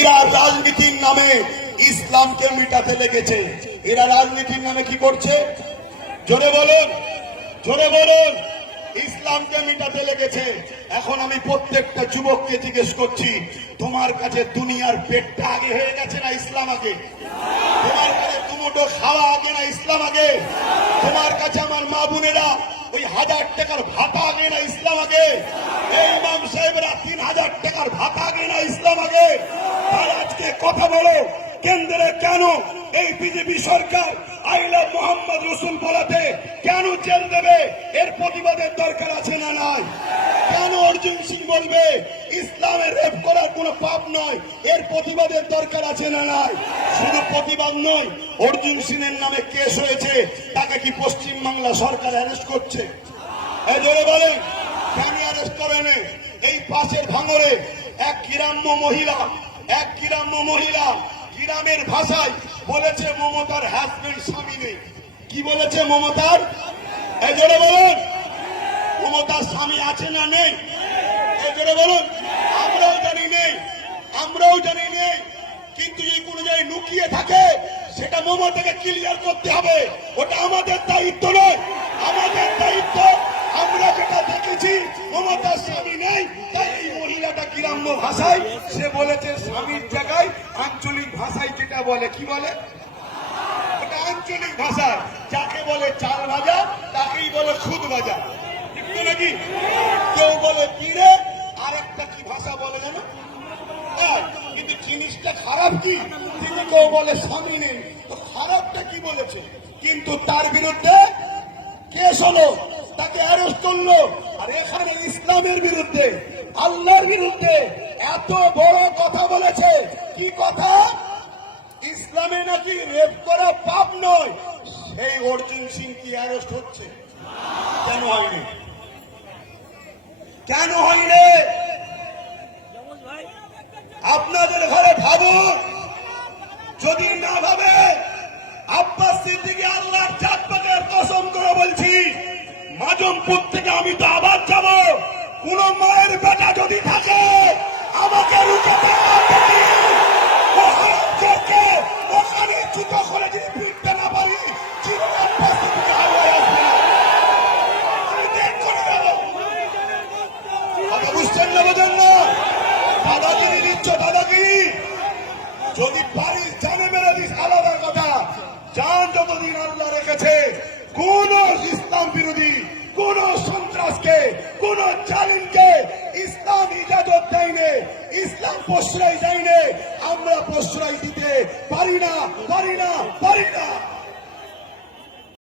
এরা রাজনীতির নামে ইসলামকে মিটাতে লেগেছে। এরা রাজনীতির নামে কি করছে? জোরে বলুন, জোরে বলুন। ইসলামকে মিটাতে লেগেছে। এখন আমি প্রত্যেকটা যুবককে জিজ্ঞেস করছি, তোমার কাছে দুনিয়ার পেটটা আগে হয়ে গেছে না ইসলাম আগে? তোমার কাছে দুমুঠো খাওয়া আগে না ইসলাম আগে? তোমার কাছে আমার মা বোনেরা ওই 1000 টাকার ভাতা আগে না ইসলাম আগে? এই ইমাম সাহেবরা 3000 টাকার ভাতা আগে না ইসলাম আগে? আর আজকে কথা বলো, কেন্দ্রে কেন এই BJP Sarkar I love Mohammad রসুল বলাতে কেন জেল দেবে? এর প্রতিবাদের দরকার আছে না নাই? কেন অর্জুন সিং বলবে ইসলামের রেপ করার কোনো পাপ নয়? এর প্রতিবাদের দরকার আছে না নাই? শুধু প্রতিবাদ নয়, অর্জুন সিংয়ের নামে কেস হয়েছে, তাকে কি পশ্চিমবাংলা সরকার অ্যারেস্ট করছে? এই জোরে বলেন, কেন অ্যারেস্ট করে না? এই পাশের ভাঙরে এক গ্রাম্য মহিলা গ্রামের ভাষায় বলেছে মমতার হাজবেন্ড স্বামী নেই। কি বলেছে মমতার? এই জোরে বলুন, মমতার স্বামী আছে না নেই? এই জোরে বলুন। আমরাও জানি নেই, কিন্তু এই কোনো জায়গায় লুকিয়ে থাকে সেটা মমতাকে ক্লিয়ার করতে হবে। ওটা আমাদের দায়িত্ব নয়, আমাদের দায়িত্ব আমরা যেটা দেখেছি মমতার স্বামী নেই, তাই এই মহিলাটা গ্রাম্য ভাষায় সে বলেছে স্বামীর জায়গায় আঞ্চলিক ভাষায় যেটা বলে, কি বলে ওটা আঞ্চলিক ভাষা, যাকে বলে চাল ভাজা তাকেই বলে খুদ ভাজা, ঠিক তো নাকি? কেউ বলে পিড়ে, আর একটা কি ভাষা বলে জানো? কিন্তু জিনিসটা খারাপ কি? তিনি কেউ বলে স্বামী নেই, তো খারাপটা কি বলেছে? কিন্তু তার বিরুদ্ধে কেস হলো, তাকে অ্যারেস্ট করলো। আর এখানে ইসলামের বিরুদ্ধে, আল্লাহর বিরুদ্ধে এত বড় কথা বলেছে। কি কথা? ইসলামে নাকি রেপ করা পাপ নয়। সেই অর্জুন সিং কি অ্যারেস্ট হচ্ছে? কেন হয়নি? কেন হয়নি? আপনাদের ঘরে ভাবুন, যদি না ভাবে, আব্বাস সিদ্দিকী আল্লাহর জাত পাকের কসম করে বলছি, মাজমপুর থেকে আমি তো আবার যাব। কোন মায়ের বেটা যদি থাকে আমাকে রুখে ওখানে জুতো করে যদি পিটতে না পারি, বুঝছেন না? বোঝেন না? দাদাগিরি দিচ্ছ, দাদাগিরি। যদি পারিস জানে মেরে দিস, আলাদা কথা। জান যতদিন আল্লাহ রেখেছে, কোন ইসলাম বিরোধী, কোন সন্ত্রাসকে, কোন জালিমকে ইসলাম ইজাজত দেয়নি, ইসলাম প্রশ্রয় দেয়নি। আমরা প্রশ্রয় দিতে পারি না।